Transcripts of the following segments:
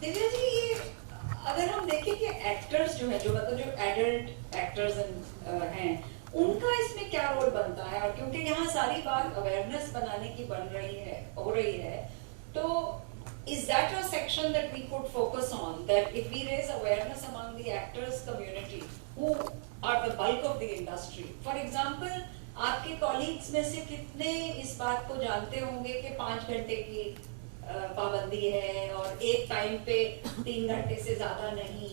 दिव्या जी, ये अगर हम देखें कि एक्टर्स जो है, जो मतलब जो एडल्ट एक्टर्स हैं, उनका इसमें क्या रोल बनता है? और क्योंकि यहाँ सारी बात अवेयरनेस बनाने की हो रही है, तो is that a section that we could focus on, that if we raise awareness among the actors community who are the bulk of the industry, for example, आपके कॉलीग्स में से कितने इस बात को जानते होंगे कि 5 घंटे की पाबंदी है और एक टाइम पे 3 घंटे से ज्यादा नहीं,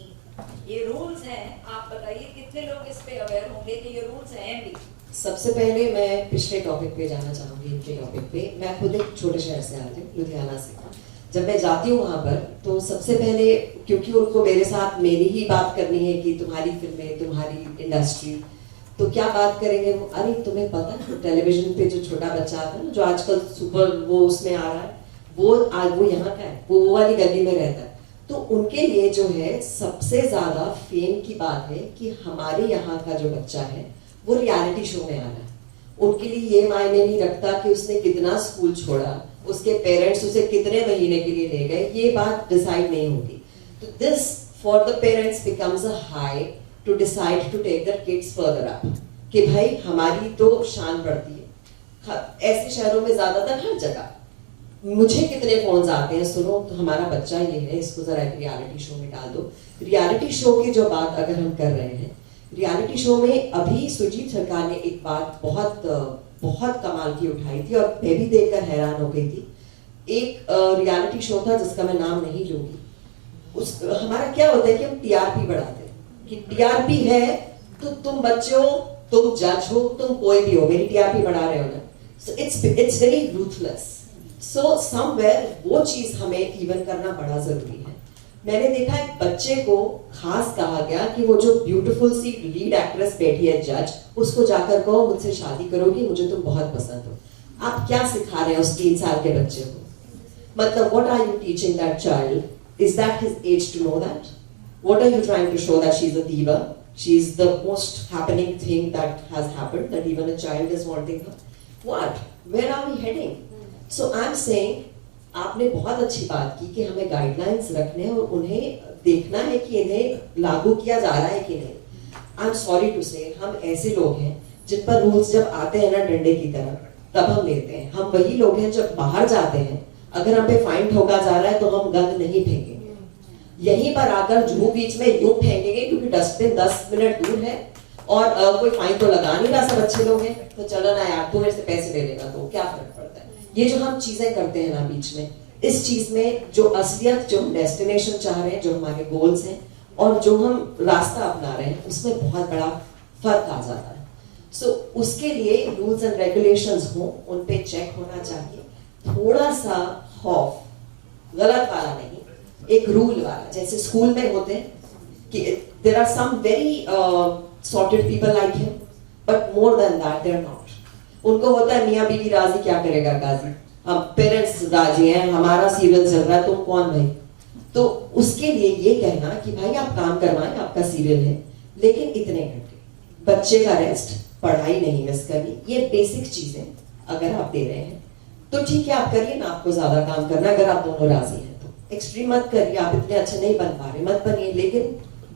ये रूल्स हैं? आप बताइए कितने लोग इस पे अवेयर होंगे कि ये रूल्स हैं भी? सबसे पहले मैं पिछले टॉपिक पे जाना चाहूंगी। इनके टॉपिक पे, मैं खुद एक छोटे शहर से आती हूँ, लुधियाना से। जब मैं जाती हूँ वहां पर, तो सबसे पहले, क्योंकि उनको मेरे साथ मेरी ही बात करनी है कि तुम्हारी फिल्में, तुम्हारी इंडस्ट्री, तो क्या बात करेंगे वो? अरे तुम्हें पता है टेलीविजन पे जो छोटा बच्चा आता है ना, जो आजकल सुपर वो उसमें आ रहा है, वो आज वो यहाँ का है, वो वाली गली में रहता है। तो उनके लिए जो है सबसे ज्यादा फेम की बात है कि हमारे यहाँ का जो बच्चा है वो रियलिटी शो में आ रहा है। उनके लिए ये मायने नहीं रखता कि उसने कितना स्कूल छोड़ा, उसके पेरेंट्स उसे कितने महीने के लिए ले गए, ये बात डिसाइड नहीं होती। तो this for the parents becomes a high to decide to take their kids further up, कि भाई हमारी तो शान बढ़ती है। ऐसे शहरों में ज्यादातर हर जगह मुझे कितने फोन्स आते हैं, सुनो तो हमारा बच्चा ये है, इसको जरा एक रियलिटी शो में डाल दो। रियलिटी शो की जो बात अगर हम कर रहे हैं, रियलिटी शो में अभी सुजीत सरकार ने एक बात बहुत बहुत कमाल की उठाई थी और मैं भी देखकर हैरान हो गई थी। एक रियलिटी शो था जिसका मैं नाम नहीं लूंगी। हमारा क्या होता है कि हम टीआरपी बढ़ाते हैं, कि टीआरपी है तो तुम बच्चे हो, तुम जज हो, तुम कोई भी हो, मेरी टीआरपी बढ़ा रहे हो ना। So it's very ruthless. So somewhere वो चीज हमें इवन करना बड़ा जरूरी है। मैंने देखा एक बच्चे को खास कहा गया कि वो जो ब्यूटीफुल सी लीड एक्ट्रेस बैठी है जज, उसको जाकर कहो मुझसे शादी करोगी, मुझे तुम बहुत पसंद हो। आप क्या सिखा रहे हैं उस 3 साल के बच्चे को? मतलब what are you teaching that child? Is that his age to know that? What are you trying to show that she is a diva? She is the most happening thing that has happened, that even a child is wanting her. What? Where are we heading? So I'm saying, आपने बहुत अच्छी बात की कि हमें गाइडलाइंस रखने और उन्हें देखना है कि इन्हें लागू किया जा रहा है कि नहीं। आई एम सॉरी टू से, हम ऐसे लोग हैं जिन पर रूल्स जब आते हैं ना डंडे की तरह, तब हम लेते हैं। हम वही लोग हैं जब बाहर जाते हैं, अगर हम पे फाइन ठोका जा रहा है तो हम गंद नहीं फेंकेंगे। यहीं पर आकर जूहू बीच में यूं फेंकेंगे क्योंकि डस्टबिन 10 मिनट दूर है और कोई फाइन तो लगा नहीं रहा, सब अच्छे लोग हैं, तो चलो ना यार तू मेरे से पैसे ले लेगा तो क्या फर्क पड़ता है। ये जो हम चीजें करते हैं ना बीच में, इस चीज में जो असलियत, जो हम डेस्टिनेशन चाह रहे हैं, जो हमारे गोल्स हैं और जो हम रास्ता अपना रहे हैं, उसमें बहुत बड़ा फर्क आ जाता है। सो उसके लिए रूल्स एंड रेगुलेशंस हो, उन पे चेक होना चाहिए। थोड़ा सा खौफ, गलत वाला नहीं, एक रूल वाला, जैसे स्कूल में होते हैं कि there are some very sorted people like him, but more than that they are not. उनको होता है मियां बीवी राजी, क्या करेगा गाजी, हम पेरेंट्स राजी हैं, हमारा सीरियल चल रहा है, तुम कौन भाई? तो उसके लिए ये कहना कि भाई आप काम करवाएं, आपका सीरियल है, लेकिन इतने घंटे, बच्चे का रेस्ट, पढ़ाई नहीं मिस करनी, ये बेसिक चीजें अगर आप दे रहे हैं तो ठीक है, आप करिए ना, आपको ज्यादा काम करना, अगर आप दोनों राजी हैं तो। एक्सट्रीम मत करिए, आप इतने अच्छे नहीं बन पा रहे, मत बनिए, लेकिन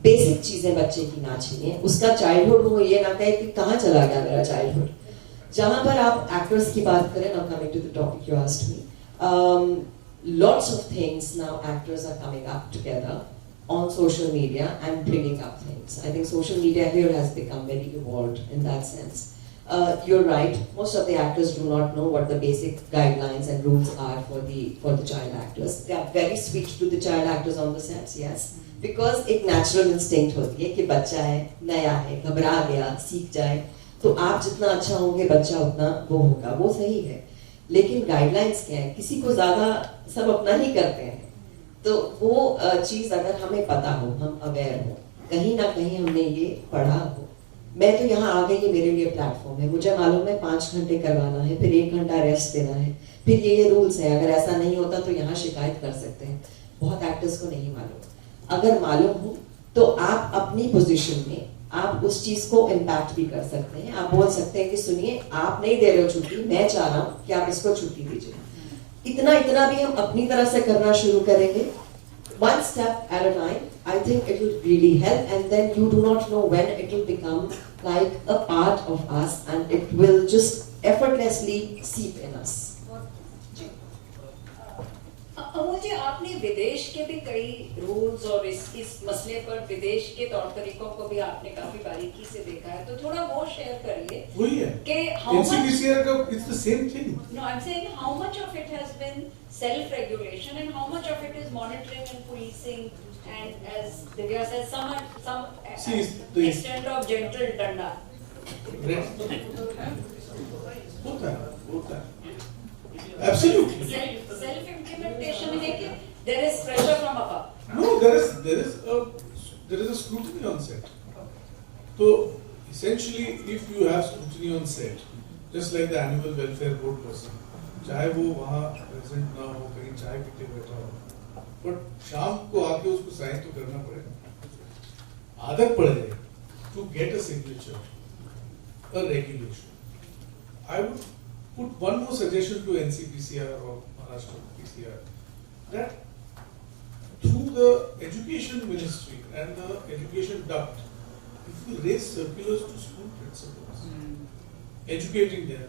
बेसिक चीजें बच्चे की ना छीनिए। उसका चाइल्डहुड हो, ये ना कहे कि कहाँ चला गया मेरा चाइल्डहुड। जहां पर आप एक्टर्स की बात करें, now coming to the topic you asked me, lots of things now actors are coming up together on social media and bringing up things. I think social media here has become very evolved in that sense. You're right, most of the actors do not know what the basic guidelines and rules are for the child actors. They are very sweet to the child actors on the sets, yes, because एक natural instinct होती है कि बच्चा है, नया है, घबरा गया, सीख जाए, तो आप जितना अच्छा होंगे बच्चा उतना वो होगा, वो सही है। लेकिन गाइडलाइंस क्या है, किसी को ज्यादा सब अपना ही करते हैं, तो वो चीज अगर हमें पता हो, हम अवेयर हो, कहीं ना कहीं हमने ये पढ़ा हो। मैं तो यहाँ आ गई, ये मेरे लिए प्लेटफॉर्म है, मुझे मालूम है 5 घंटे करवाना है, फिर 1 घंटा रेस्ट देना है, फिर ये रूल्स है, अगर ऐसा नहीं होता तो यहाँ शिकायत कर सकते हैं। बहुत एक्टर्स को नहीं मालूम। अगर मालूम हो तो आप अपनी पोजीशन में आप उस चीज को इम्पैक्ट भी कर सकते हैं। आप बोल सकते हैं कि सुनिए, आप नहीं दे रहे हो छुट्टी, मैं चाह रहा हूँ कि आप इसको छुट्टी दीजिए। इतना भी हम अपनी तरफ से करना शुरू करेंगे, one step at a time. I think it will really help, and then you do not know when it will become like a part of us, and it will just effortlessly seep in us. Amol जी, आपने विदेश के भी कई रूल्स और इस मसले पर विदेश के तौर तरीकों को भी आपने काफी बारीकी से देखा है, तो थोड़ा वो शेयर करिए। वही है कि how much NCPCR का it's the same thing. No, I'm saying how much of it has been self-regulation and how much of it is monitoring and policing, and as Divya says, some See, the extent of gentle danda. होता है absolutely. Self-implementation है कि there is pressure from above. No, there is a scrutiny on set. So essentially, if you have scrutiny on set, just like the animal welfare board person, चाहे वो वहाँ present ना हो, कहीं चाय पीते बैठा हो, but शाम को आके उसको साइन तो करना पड़ेगा। आदत पड़ जाए to get a signature, a regulation. I would put one more suggestion to NCPCR or Maharashtra PCR, that through the education ministry and the education duct, if we raise circulars to school principals, educating them,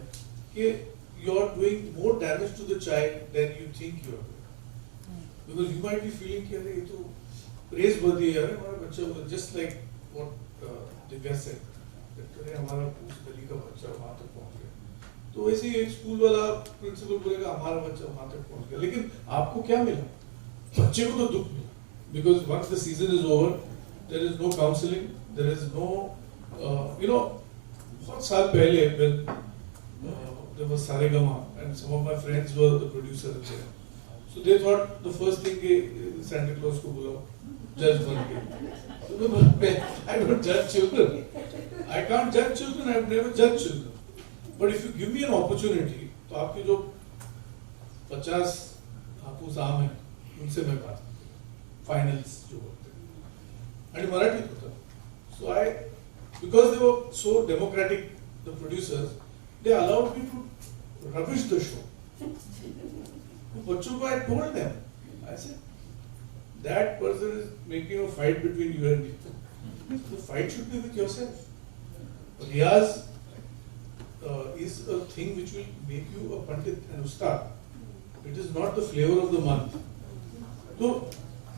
that you are doing more damage to the child than you think you are doing. Because you might be feeling that ये तो praiseworthy है, हमारा बच्चा, just like what Divya said, that अरे हमारा उस गली का बच्चा वहाँ तक पहुँच गया, तो वैसे ही एक स्कूल वाला प्रिंसिपल बोलेगा हमारा बच्चा वहाँ तक पहुँच गया, लेकिन आपको क्या मिला? बच्चे को तो दुख मिला, because once the season is over, there is no counseling, there is no, बहुत साल पहले when there was Saregama and some of my friends were the producers there, so they thought the first thing Santa Claus को बुलाओ, judge बन के, I don't judge children, I can't judge children, I've never judged children, but if you give me an opportunity, तो आपके जो 50 हापुस आम हैं, उनसे मैं बात finals जो होते हैं, and Marathi होता, so because they were so democratic, the producers, they allowed me to rubbish the show. बच्चों को I told them, I said, that person is making a fight between you and me. The fight should be with yourself. Riyaz is a thing which will make you a pandit and ustad. It is not the flavor of the month. So,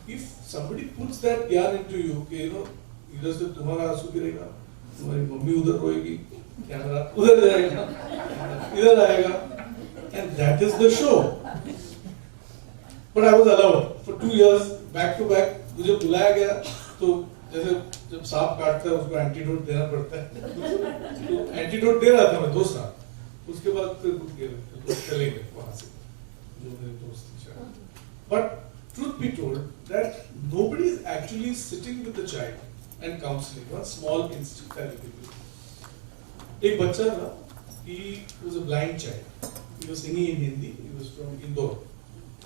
if somebody puts that gyan into you, इधर से तुम्हारा आंसू गिरेगा, तुम्हारी मम्मी उधर रोएगी, कैमरा उधर जाएगा, इधर आएगा, and that is the show. But I was allowed for 2 years back to back. मुझे बुलाया गया, तो जैसे जब सांप काटता है उसको एंटीडोट देना पड़ता है, तो एंटीडोट दे रहा था मैं 2 साल, उसके बाद फिर चले गए वहाँ से, जो मेरे दोस्त थे। But truth be told, that nobody is actually sitting with the child and counseling. One small instance I will give you. एक बच्चा था, he was a blind child. He was singing in Hindi. He was from Indore.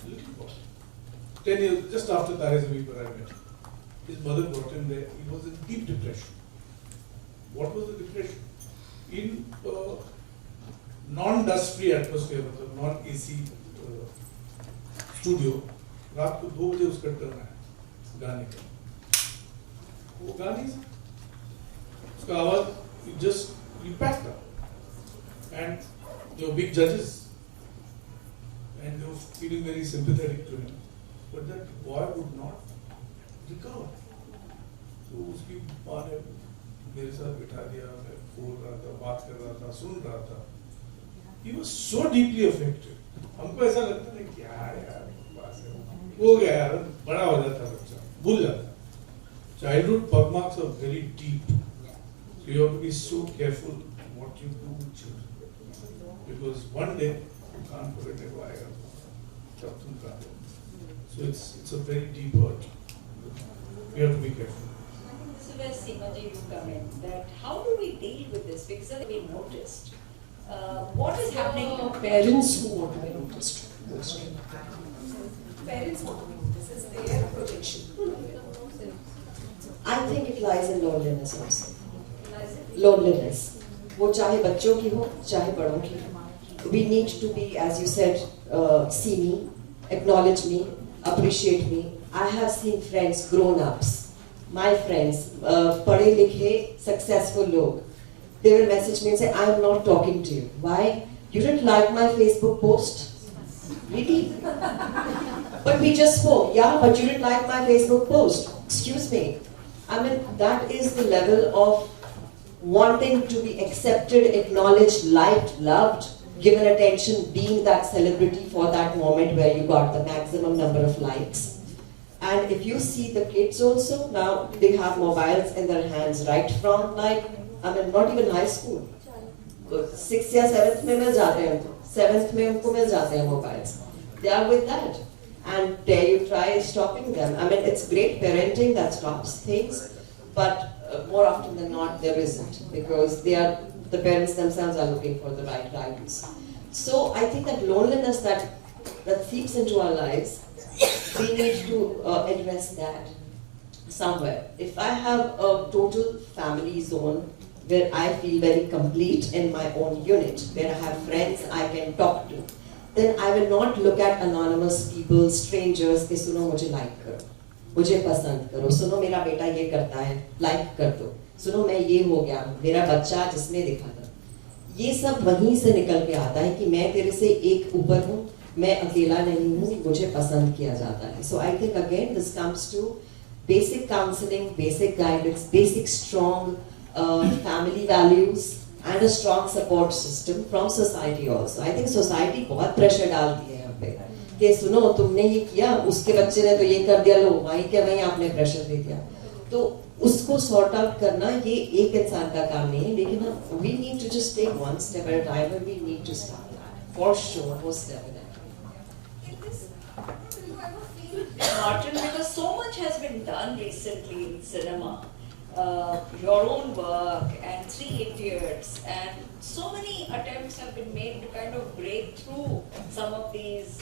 Little boy. 10 years, just after Tare Zameen Par I met him. His mother brought him there. He was in deep depression. What was the depression? In non-dust-free atmosphere, non-AC studio, रात को 2 बजे उसका टर्न आया गाने का, वो गाने से उसका आवाज just impact up, and they were big judges and they were feeling very sympathetic to him, but that boy would not recover. तो उसकी माँ ने मेरे साथ बिठा दिया, मैं बोल रहा था, बात कर रहा था, सुन रहा था. He was so deeply affected. हमको ऐसा लगता है क्या यार हो गया यार, बड़ा हो जाता बच्चा, भूल जाता. Childhood bug marks are very deep, so you have to be so careful what you do with children, because one day you can't forget it आएगा, तब तुम कर दो. So it's a very deep hurt. We have to be careful. This is where Seema ji you come in. That how do we deal with this? Because we noticed what is happening to Parents who want to be noticed. Parents want to be noticed. This is their projection. I think it lies in loneliness also. Loneliness. वो चाहे बच्चों की हो, चाहे बड़ों की हो. We need to be, as you said, see me, acknowledge me, appreciate me, I have seen friends, grown-ups, my friends, पढ़े लिखे, successful log. They will message me and say, I am not talking to you. Why? You didn't like my Facebook post? Really? But we just spoke. Yeah, but you didn't like my Facebook post. Excuse me. I mean, that is the level of wanting to be accepted, acknowledged, liked, loved, given attention, being that celebrity for that moment where you got the maximum number of likes. And if you see the kids also, now they have mobiles in their hands right from like, I mean, not even high school. 6th या 7th में मिल जाते हैं उनको, 7th में उनको मिल जाते हैं mobiles. They are with that. And dare you try stopping them? I mean, it's great parenting that stops things, but more often than not, there isn't, because the parents themselves are looking for the right guidance. So I think that loneliness that seeps into our lives, we need to address that somewhere. If I have a total family zone where I feel very complete in my own unit, where I have friends I can talk to, then I will not look at anonymous people, strangers, कि सुनो मुझे like करो, मुझे पसंद करो, सुनो मेरा बेटा ये करता है, like कर दो, सुनो मैं ये हो गया, मेरा बच्चा जिसमें दिखा था, ये सब वहीं से निकल के आता है कि मैं तेरे से एक ऊपर हूँ, मैं अकेला नहीं हूँ, मुझे पसंद किया जाता है. So I think again this comes to basic counseling, basic guidance, basic strong family values, and a strong support system from society also. I think society बहुत pressure डालती है यहाँ पे कि सुनो तुमने ये किया, उसके बच्चे ने तो ये कर दिया, लो वहीं के वहीं आपने pressure दे दिया. तो उसको sort out करना ये एक इंसान का काम नहीं है, लेकिन हम we need to just take one step at a time and we need to start that for sure, most definitely. Martin, because so much has been done recently in cinema. Your own work and Three Idiots, and so many attempts have been made to kind of break through some of these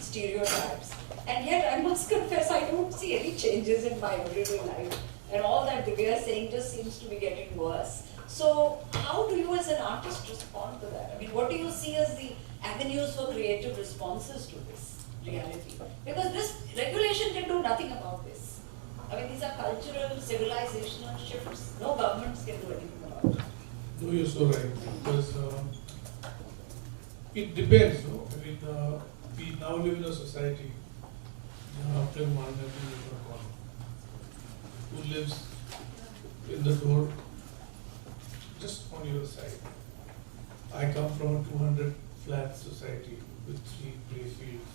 stereotypes. And yet I must confess I don't see any changes in my everyday life, and all that Divya is saying just seems to be getting worse. So how do you as an artist respond to that? I mean, what do you see as the avenues for creative responses to this reality? Because this regulation can do nothing about this. I mean, these are cultural, civilizational shifts. No governments can do anything about it. No, you're so right. Because it depends. No? I mean, we now live in a society after who lives in the door just on your side. I come from a 200 flat society with 3 play fields,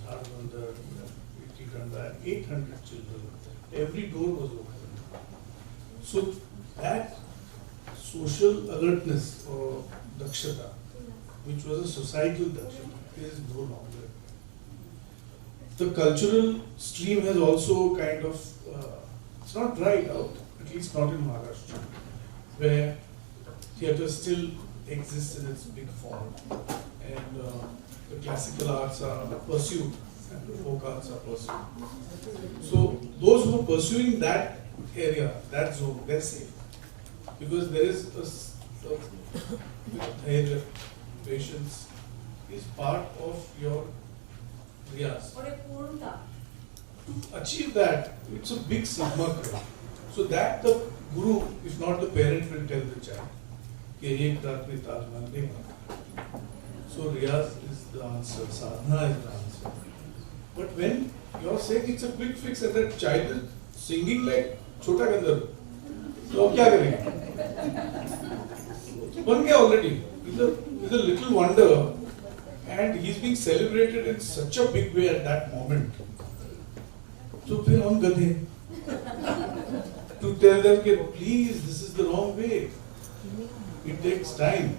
Jharkhand, 800 children. Every door was open. So that social alertness or dakshata, which was a societal dakshata, is no longer. The cultural stream has also kind of, it's not dried out, at least not in Maharashtra, where theatre still exists in its big form, and the classical arts are pursued and the folk arts are pursued. So those who are pursuing that area, that zone, they're safe, because there is a patience is part of your riyas. To achieve that, it's a big sigma. So that the guru, if not the parent, will tell the child, so riyas is the answer, sadhana is the answer. But when you're saying it's a quick fix and that child is singing like Chota Gandharv, so क्या करेंगे? बन गया already. He's a little wonder, and he's being celebrated in such a big way at that moment. So फिर हम गधे to tell them that please, this is the wrong way. It takes time.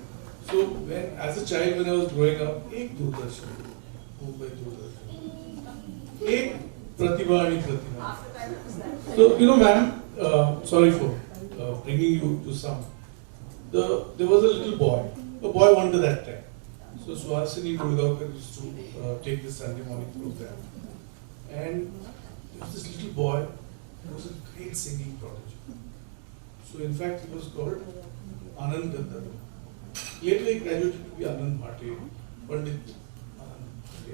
So when, as a child, when I was growing up, एक दूरदर्शन, Mumbai दूरदर्शन, एक प्रतिभा आणि प्रतिभा. So you know, ma'am, sorry for bringing you to some. There was a little boy. A boy wanted that time. So Suhasini Gurgaonkar used to take this Sunday morning program, and there was this little boy who was a great singing prodigy. So in fact, he was called Anand Gandharv. Later he graduated to be Anand Bhate, Pandit Anand.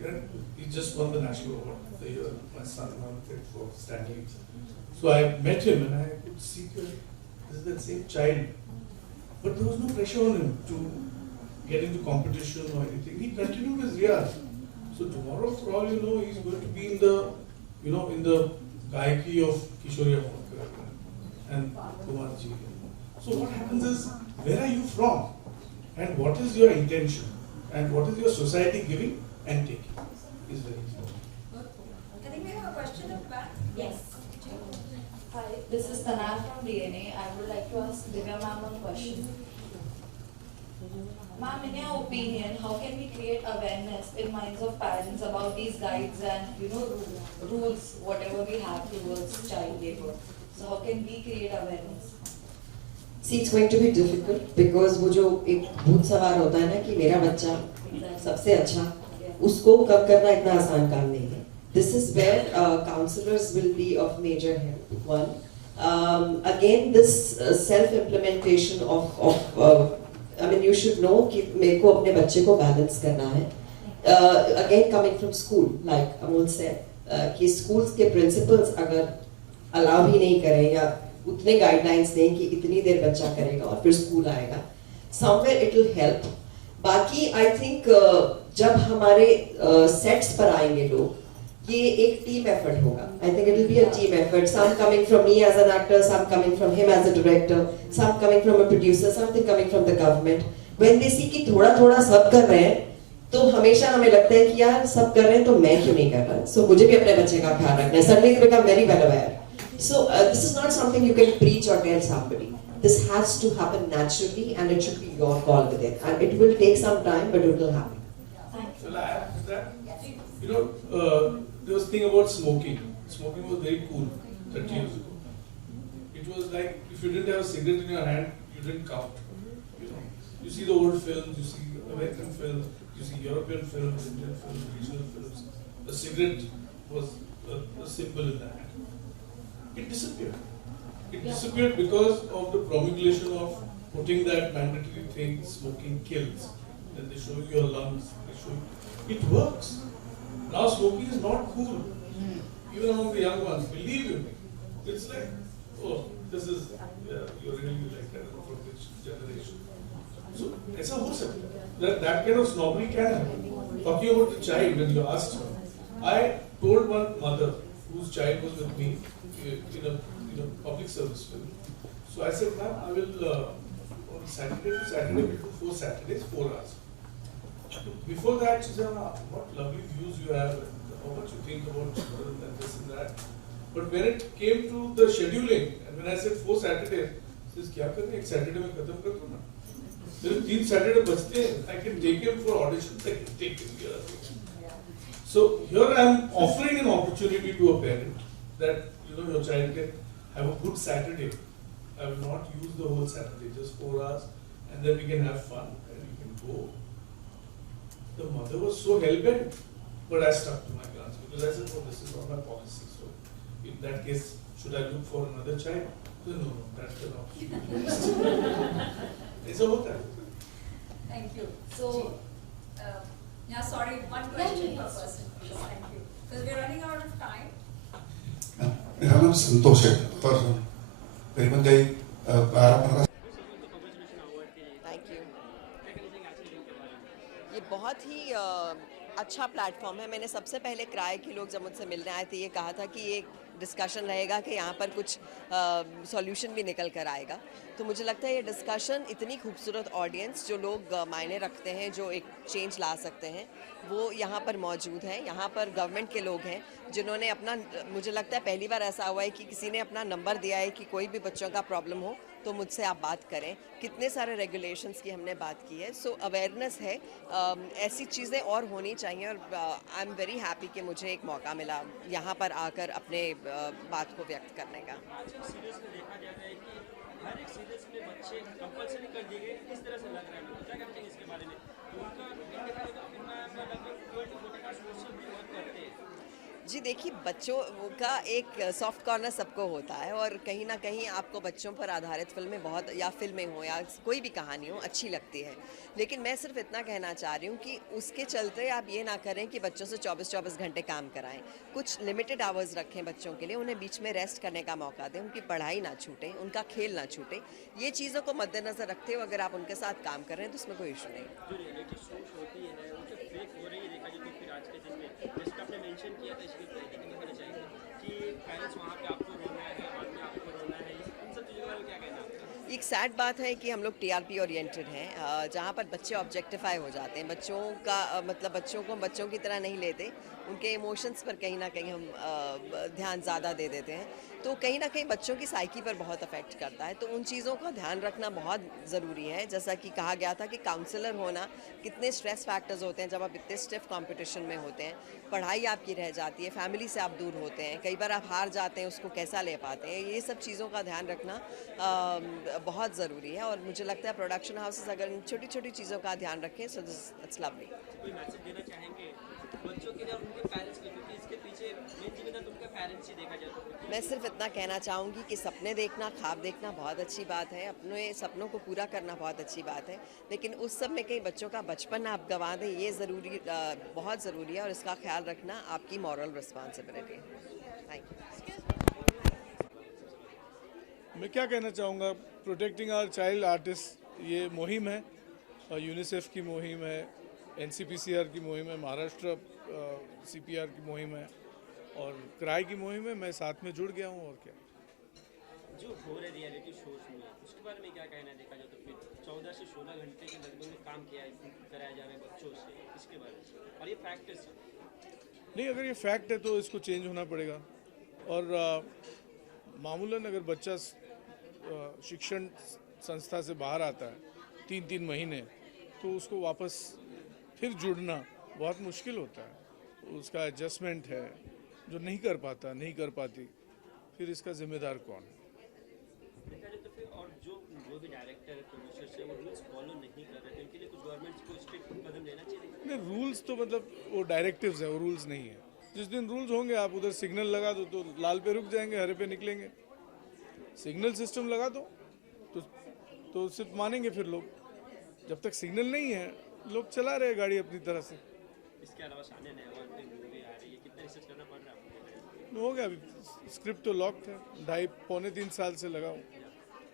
And he just won the national award. the year my son won fit for Stanley. So I met him and I could see that this is the same child. But there was no pressure on him to get into competition or anything. He continued his riyaz. So tomorrow, for all you know, he's going to be in the, in the Gaiki of Kishore Amarkar and Kumarji. So what happens is, where are you from? And what is your intention? And what is your society giving and taking? Is very important. I think we have a question at the back. Yes. Hi, this is Tanar from DNA. I would like to ask Divya ma'am one question. Ma'am, in your opinion, how can we create awareness in minds of parents about these guides and rules, whatever we have towards child labor? So how can we create awareness? See, it's going to be difficult because वो जो एक भूत सवार होता है ना कि मेरा बच्चा सबसे अच्छा, उसको कम करना इतना आसान काम नहीं है. This is where counselors will be of major help. One, again, this self-implementation of I mean, you should know कि मेरे को अपने बच्चे को balance करना है. Again, coming from school, like Amol said, कि schools के principals अगर allow ही नहीं करें या उतने guidelines दें कि इतनी देर बच्चा करेगा और फिर school आएगा, somewhere it will help. बाकी I think जब हमारे sets पर आएंगे लोग, ये एक team effort होगा. I think it will be a team effort. Some coming from me as an actor, some coming from him as a director, some coming from a producer, something coming from the government. When they see कि थोड़ा-थोड़ा सब कर रहे हैं, तो हमेशा हमें लगता है कि यार सब कर रहे हैं तो मैं क्यों नहीं कर रहा? So मुझे भी अपने बच्चे का ख्याल रखना है. Suddenly they become very well aware. So this is not something you can preach or tell somebody. This has to happen naturally, and it should be your call with it. And it will take some time, but it will happen. Shall I add to that? There was a thing about smoking. Smoking was very cool 30 years ago. It was like if you didn't have a cigarette in your hand, you didn't count. You see the old films, you see American films, you see European films, Indian films, regional films. The cigarette was a symbol in that. It disappeared. It disappeared because of the promulgation of putting that mandatory thing, smoking kills. Then they show you your lungs, they show you. It works. Now smoking is not cool. Even among the young ones, believe you me. It's like, oh, this is, you're really like that from this generation. So, ऐसा हो सकता है. That kind of snobbery can happen. Talking about the child, when you asked her, I told one mother whose child was with me in a public service film. So I said, ma'am, I will on Saturday to Saturday, we do 4 Saturdays, 4 hours. Before that, she said, what lovely views you have, and how much you think about children and this and that. But when it came to the scheduling, and when I said 4 Saturdays, she says, क्या करें? एक Saturday में खत्म कर दो ना. मेरे 3 Saturday बचते हैं. I can take him for auditions. I can take him here. So here I am offering an opportunity to a parent that your child can have a good Saturday. I will not use the whole Saturday, just 4 hours, and then we can have fun and we can go. The mother was so hell-bent, but I stuck to my guns because I said, oh, this is not my policy. So in that case, should I look for another child? No, that's the option. It's a hotel. Thank you. So, yeah, sorry, one question per person, please. Thank you. Because we're running out of time. मेरा नाम संतोष है और करीबन कई 12-15 thank you. ये बहुत ही अच्छा प्लेटफॉर्म है. मैंने सबसे पहले क्राई के लोग जब मुझसे मिलने आए थे ये कहा था कि ये डिस्कशन रहेगा कि यहाँ पर कुछ सॉल्यूशन भी निकल कर आएगा. तो मुझे लगता है ये डिस्कशन इतनी खूबसूरत ऑडियंस जो लोग मायने रखते हैं, जो एक चेंज ला सकते हैं, वो यहाँ पर मौजूद हैं. यहाँ पर गवर्नमेंट के लोग हैं जिन्होंने अपना, मुझे लगता है पहली बार ऐसा हुआ है कि किसी ने अपना नंबर दिया है कि कोई भी बच्चों का प्रॉब्लम हो तो मुझसे आप बात करें. कितने सारे रेगुलेशंस की हमने बात की है. सो अवेयरनेस है. ऐसी चीज़ें और होनी चाहिए और आई एम वेरी हैप्पी कि मुझे एक मौका मिला यहाँ पर आकर अपने बात को व्यक्त करने का. हर एक सीरियस में बच्चे कंपल्सरी कर दिए गए इस तरह से लग रहा है. क्या कहते हैं इसके बारे में? उनका लगभग 20% सोशल भी वर्क करते हैं. जी देखिए, बच्चों का एक सॉफ्ट कॉर्नर सबको होता है और कहीं ना कहीं आपको बच्चों पर आधारित फिल्में बहुत, या फिल्में हो या कोई भी कहानी हो, अच्छी लगती है। लेकिन मैं सिर्फ इतना कहना चाह रही हूँ कि उसके चलते आप ये ना करें कि बच्चों से 24-24 घंटे काम कराएं। कुछ लिमिटेड आवर्स रखें बच्चों के लिए, उन्हें बीच में रेस्ट करने का मौका दें, उनकी पढ़ाई ना छूटे, उनका खेल ना छूटे। ये चीज़ों को मद्देनज़र रखते हुए अगर आप उनके साथ काम कर रहे हैं तो उसमें कोई इशू नहीं। जो रियलिटी शोज होती है वो जो फेक हो रही है देखा जाए तो फिर आज के दिन में, जैसे आपने मेंशन किया था इसके ऊपर कहना चाहिए कि पेरेंट्स वहाँ पे आपको रोना है, बाद में आपको रोना है, इन सब चीज़ों के बारे में क्या कहना है आपका? एक सैड बात है कि हम लोग टीआरपी ओरिएंटेड हैं, जहाँ पर बच्चे ऑब्जेक्टिफाई हो जाते हैं। बच्चों का मतलब बच्चों को हम बच्चों की तरह नहीं लेते, उनके इमोशंस पर कहीं ना कहीं हम ध्यान ज़्यादा दे देते हैं, तो कहीं ना कहीं बच्चों की साइकी पर बहुत अफेक्ट करता है। तो उन चीज़ों का ध्यान रखना बहुत ज़रूरी है। जैसा कि कहा गया था कि काउंसलर होना, कितने स्ट्रेस फैक्टर्स होते हैं जब आप इतने स्टिफ कंपटीशन में होते हैं, पढ़ाई आपकी रह जाती है, फैमिली से आप दूर होते हैं, कई बार आप हार जाते हैं, उसको कैसा ले पाते हैं, ये सब चीज़ों का ध्यान रखना बहुत ज़रूरी है। और मुझे लगता है प्रोडक्शन हाउसेस अगर इन छोटी छोटी चीज़ों का ध्यान रखें सो इट्स लवली। कोई मैसेज देना चाहेंगे बच्चों के लिए और उनके पेरेंट्स के, क्योंकि इसके पीछे मेन जिम्मेदार तो उनका पेरेंट्स ही देखा जाए तो? मैं सिर्फ इतना कहना चाहूँगी कि सपने देखना, ख्वाब देखना बहुत अच्छी बात है, अपने सपनों को पूरा करना बहुत अच्छी बात है, लेकिन उस सब में कई बच्चों का बचपन आप गंवा दें, ये ज़रूरी बहुत ज़रूरी है और इसका ख्याल रखना आपकी मॉरल रिस्पॉन्सिबिलिटी है। Thank you. मैं क्या कहना चाहूँगा, प्रोटेक्टिंग आवर चाइल्ड आर्टिस्ट ये मुहिम है, यूनिसेफ की मुहिम है, एनसीपीसीआर की मुहिम है, महाराष्ट्र सीपीआर की मुहिम है और क्राई की मुहिम है। मैं साथ में जुड़ गया हूँ और क्या। जो हो रहे रियलिटी शोज में उसके बारे में क्या कहना है देखा जाए तो? फिर 14 से 16 घंटे के लगभग में काम कराया जा रहा है बच्चों से, इसके बारे में, और ये फैक्ट है सर? नहीं, अगर ये फैक्ट है तो इसको चेंज होना पड़ेगा। और मामूलन अगर बच्चा शिक्षण संस्था से बाहर आता है 3-3 महीने, तो उसको वापस फिर जुड़ना बहुत मुश्किल होता है। उसका एडजस्टमेंट है जो नहीं कर पाता, नहीं कर पाती, फिर इसका जिम्मेदार कौन है? देखा जाए तो फिर, और जो भी डायरेक्टर प्रोड्यूसर्स है वो रूल्स फॉलो नहीं कर रहे, इनके लिए कुछ गवर्नमेंट को स्ट्रिक्ट कदम लेना चाहिए? नहीं, रूल्स तो मतलब वो डायरेक्टिव्स हैं, वो रूल्स नहीं है। जिस दिन रूल्स होंगे आप उधर सिग्नल लगा दो तो लाल पे रुक जाएंगे, हरे पे निकलेंगे। सिग्नल सिस्टम लगा दो तो सिर्फ मानेंगे फिर लोग। जब तक सिग्नल नहीं है लोग चला रहे गाड़ी अपनी तरह से। इसके अलावा सामने नया मूवी आ रही है, कितना रिसर्च करना पड़ रहा है आपको? हो गया, अभी स्क्रिप्ट तो लॉक है, 2.5-3 साल से लगाऊं।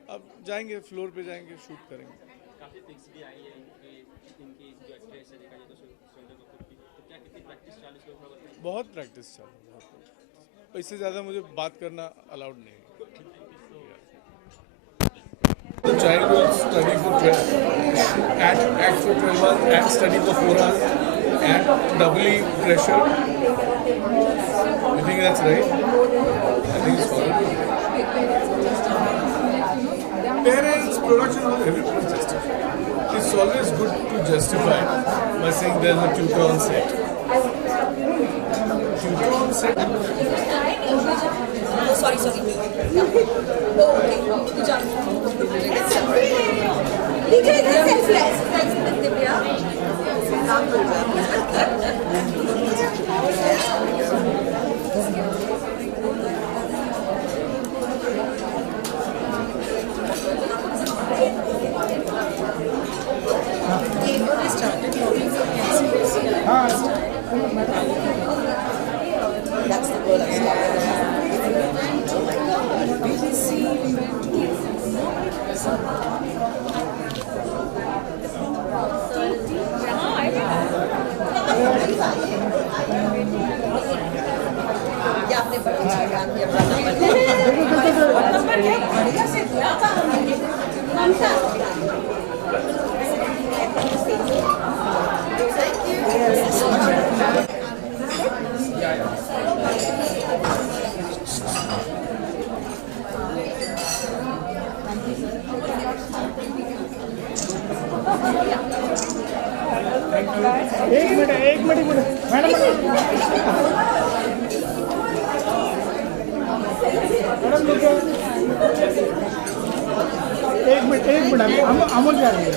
अब जाएंगे, फ्लोर पे जाएंगे, शूट करेंगे। काफ़ी पिक्स भी आई है इनकी जो एक्ट्रेस है देखा जाए तो श्रद्धा कपूर की, तो क्या कितनी प्रैक्टिस चालू है उसके ऊपर? बहुत प्रैक्टिस चालू है, बहुत प्रैक्टिस। इससे ज़्यादा मुझे बात करना अलाउड नहीं है। The child will study for 12, act for 12 hours, and study for 4 hours, and doubly pressure. You think that's right? I think it's horrible. Parents, production house, everyone justify. It's always good to justify by saying there's a tutor on set. Tutor on set? That's the goal I started. Oh my God. ये आपने बड़ा अच्छा काम किया, बड़ा नंबर है, बढ़िया से दिया था एक मिनट मैडम एक मिनट अमूल जा रही है।